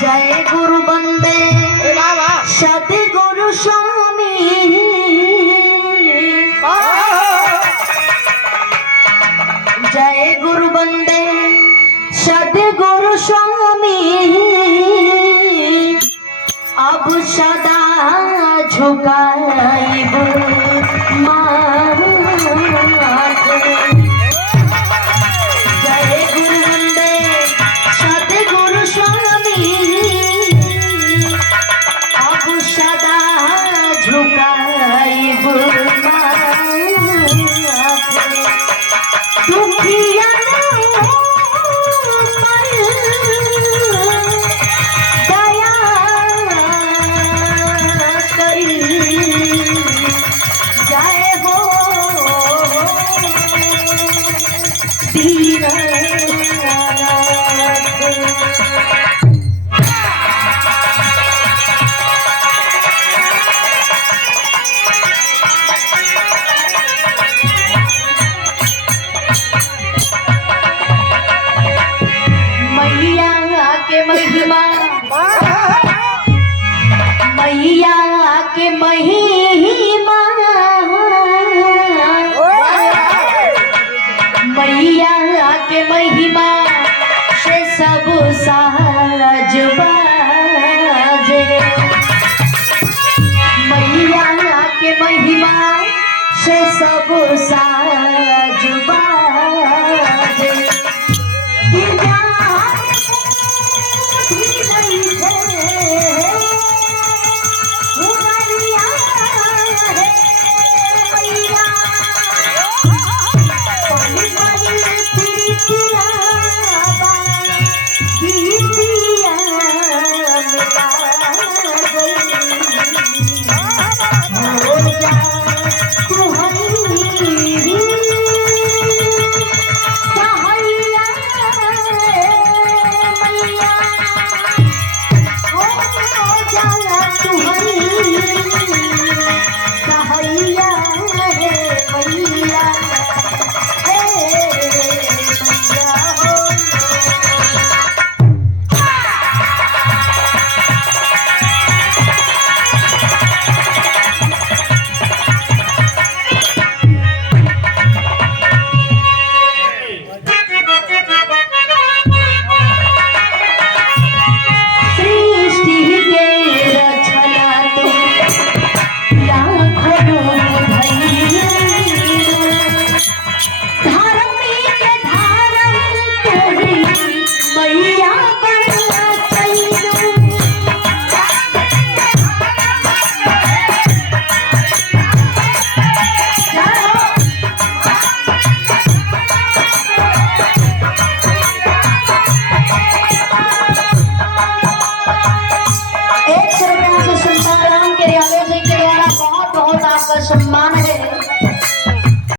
जय गुरु बंदे सतगुरु स्वामी जय गुरु बंदे सतगुरु स्वामी अब सदा झुकाइब माथ जय गुरु बंदे सतगुरु स्वामी अब सदा झुकाइब माथ दुखिया मैया के महिमा मैया के महिमा से सब साज बाजे मैया के महिमा से सब साज बाजे कि जान नहीं है